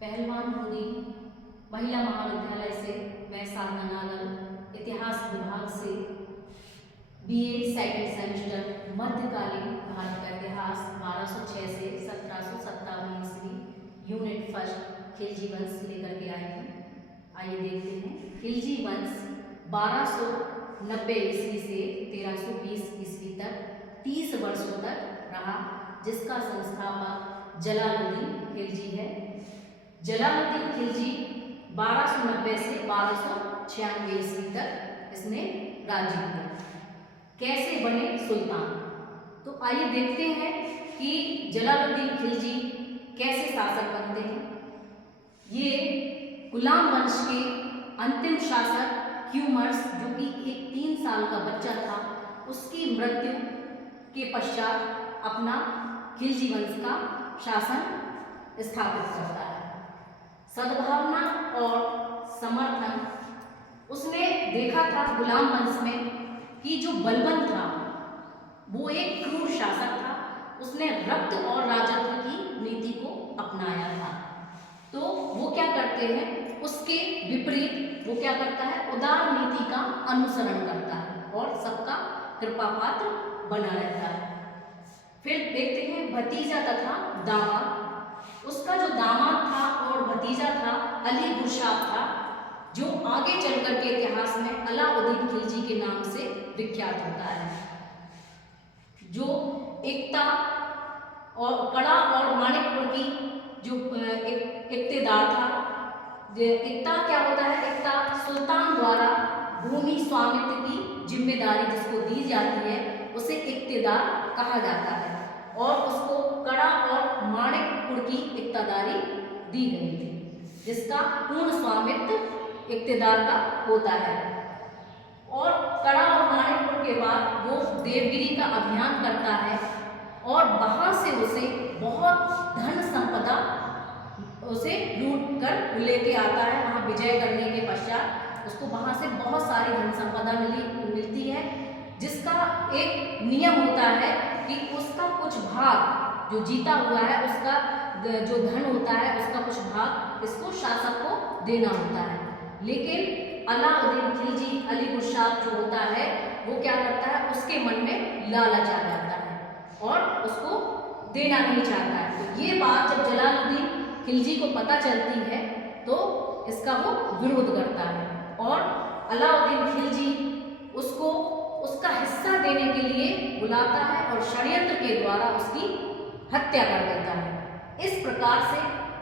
पहलवान मोदी महिला महाविद्यालय से मैं साधना नागल इतिहास विभाग से बीए सेकंड सेमेस्टर मध्यकालीन भारत का इतिहास 1206 से 1757 ईस्वी यूनिट फर्स्ट खिलजी वंश लेकर के आई हूँ। आइए देखते हैं। खिलजी वंश 1290 ईस्वी से 1320 ईस्वी तक 30 वर्षों तक रहा, जिसका संस्थापक जलालुद्दीन खिलजी है। जलालुद्दीन खिलजी 1290 से 1296 ईस्वी तक इसने राज्य किया। कैसे बने सुल्तान, तो आइए देखते हैं कि जलालुद्दीन खिलजी कैसे शासक बनते हैं। ये गुलाम वंश के अंतिम शासक क्यूमर्स, जो कि एक 3 साल का बच्चा था, उसकी मृत्यु के पश्चात अपना खिलजी वंश का शासन स्थापित करता है। सद्भावना और समर्थन, उसने देखा था गुलाम वंश में कि जो बलबन था वो एक क्रूर शासक था। उसने रक्त और राजत्व की नीति को अपनाया था। तो वो क्या करते हैं, उसके विपरीत वो क्या करता है, उदार नीति का अनुसरण करता है और सबका कृपा पात्र बना रहता है। फिर देखते हैं भतीजा तथा दामाद। उसका जो दामाद था और भतीजा था अली गुरशाह था, जो आगे चलकर के इतिहास में अलाउद्दीन खिलजी के नाम से विख्यात होता है। जो एकता और कड़ा और माणिकपुर की जो इक्तेदार था। एकता क्या होता है, एकता सुल्तान द्वारा भूमि स्वामित्व की जिम्मेदारी जिसको दी जाती है उसे इक्तेदार कहा जाता है, और उसको कड़ा और माणिकपुर की इक्तेदारी दी गई थी, जिसका पूर्ण स्वामित्व इक्तेदार का होता है। और कड़ा और माणिकपुर के बाद वो देवगिरी का अभियान करता है और वहां से उसे बहुत धन संपदा उसे लूट कर लेके आता है। वहां विजय करने के पश्चात उसको वहां से बहुत सारी धन संपदा मिलती है, जिसका एक नियम होता है कि उसका कुछ भाग जो जीता हुआ है, उसका जो धन होता है उसका कुछ भाग इसको शासक को देना होता है। लेकिन अलाउद्दीन खिलजी अली गुरशाह जो होता है वो क्या करता है, उसके मन में लालच आ जाता है और उसको देना नहीं चाहता है। तो ये बात जब जलालुद्दीन खिलजी को पता चलती है तो इसका वो विरोध करता है और अलाउद्दीन खिलजी उसको उसका हिस्सा देने के लिए बुलाता है और षड्यंत्र के द्वारा उसकी हत्या कर देता है। इस प्रकार से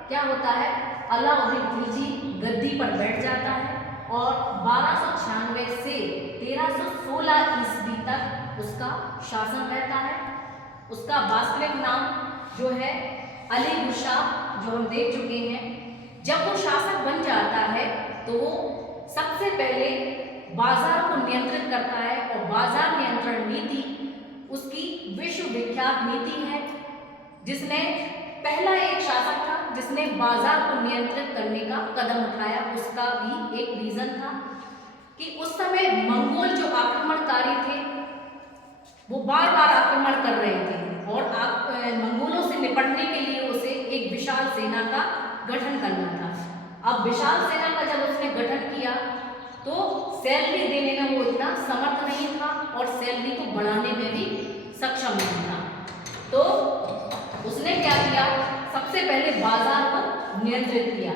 क्या होता है, अलाउद्दीन खिलजी गद्दी पर बैठ जाता है और 1296 से 1316 ईस्वी तक उसका शासन रहता है। उसका वास्तविक नाम जो है अली गुरशाह, जो हम देख चुके हैं। जब वो शासक बन जाता है तो वो सबसे पहले बाजार को नियंत्रित करता है और बाजार नियंत्रण नीति उसकी विश्व विख्यात नीति है, जिसने पहला एक शासक था जिसने बाजार को नियंत्रित करने का कदम उठाया। उसका भी एक रीजन था कि उस समय मंगोल जो आक्रमणकारी थे वो बार बार आक्रमण कर रहे थे और मंगोलों से निपटने के लिए उसे एक विशाल सेना का गठन करना था। अब विशाल सेना का जब उसने गठन किया तो सैलरी देने में वो इतना समर्थ नहीं था और सैलरी को बढ़ाने में भी सक्षम नहीं था। तो उसने क्या किया, सबसे पहले बाजार को नियंत्रित किया।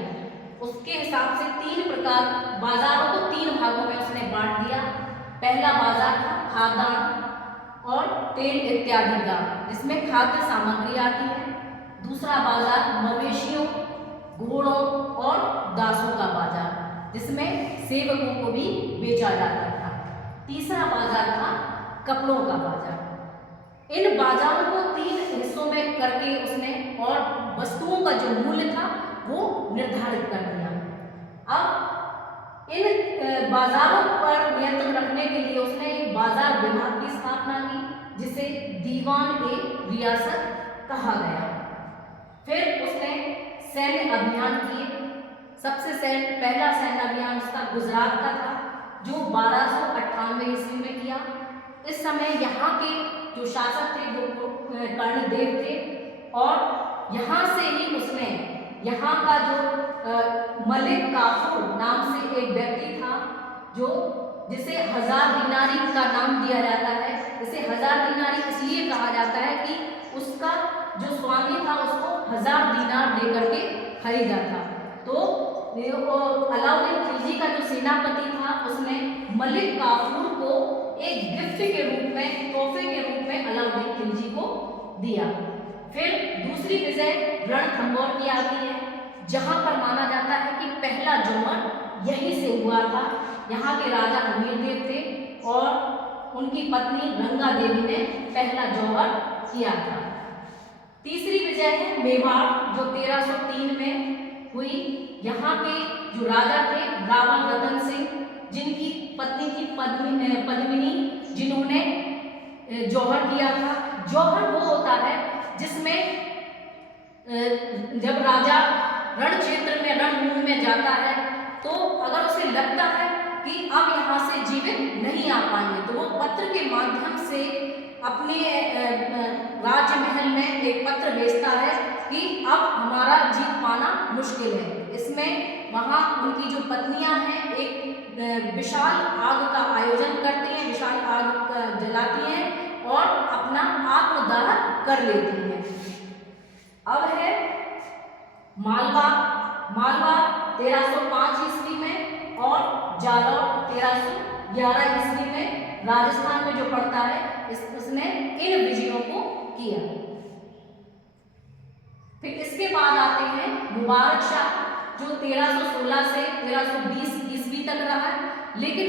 उसके हिसाब से 3 प्रकार बाजारों को 3 भागों में उसने बांट दिया। पहला बाजार था खाद्यान्न और तेल इत्यादि का, जिसमें खाद्य सामग्री आती है। दूसरा बाजार मवेशियों, घोड़ों और दासों का बाजार, जिसमें सेवकों को भी बेचा जाता था। तीसरा बाजार था कपड़ों का बाजार। इन बाजारों को 3 हिस्सों में करके उसने और वस्तुओं का जो मूल्य था वो निर्धारित कर दिया। अब इन बाजारों पर नियंत्रण रखने के लिए उसने एक बाजार विभाग की स्थापना की, जिसे दीवान-ए-रियासत कहा गया। फिर उसने सैन्य अभियान किए। सबसे पहला सैन्य अभियान उसका गुजरात का था, जो 1298 ईस्वी में किया। इस समय यहाँ के जो शासक थे वो कर्णदेव थे और यहाँ से ही उसने यहाँ का जो मलिक काफूर नाम से एक व्यक्ति था, जो जिसे 1000 दिनारी का नाम दिया जाता है। इसे 1000 दिनारी इसलिए कहा जाता है कि उसका जो स्वामी था उसको 1000 दिनार दे करके खरीदा था। तो अलाउद्दीन खिलजी का जो सेनापति था उसने मलिक काफूर को एक गिफ्ट के रूप में, तोहफे के रूप में अलाउद्दीन खिलजी को दिया। फिर दूसरी विजय रणथंभौर की आती है, जहां पर माना जाता है कि पहला जौहर यहीं से हुआ था। यहाँ के राजा हमीरदेव थे और उनकी पत्नी रंगा देवी ने पहला जौहर किया था। तीसरी विजय है मेवाड़, जो 1303 में हुई। यहाँ के जो राजा थे रावल रतन सिंह, जिनकी पत्नी थी पद्मिनी, जिन्होंने जौहर किया था। जौहर वो होता है जिसमें जब राजा रण क्षेत्र में, रणभूमि में जाता है, तो अगर उसे लगता है कि अब यहाँ से जीवित नहीं आ पाएंगे, तो वो पत्र के माध्यम से अपने राजमहल में एक पत्र भेजता है कि अब हमारा जीत पाना मुश्किल है। इसमें वहाँ उनकी जो पत्नियां हैं एक विशाल आग का आयोजन करती हैं, विशाल आग जलाती हैं और अपना आत्मदाह कर लेती हैं। अब है मालवा। मालवा 1305 ईस्वी में और जालौर 1311 ईस्वी में राजस्थान में जो पड़ता है, उसने इन विजयों को किया। फिर इसके बाद आते हैं मुबारक शाह, जो 1316 से 1320 ईस्वी तक रहा, लेकिन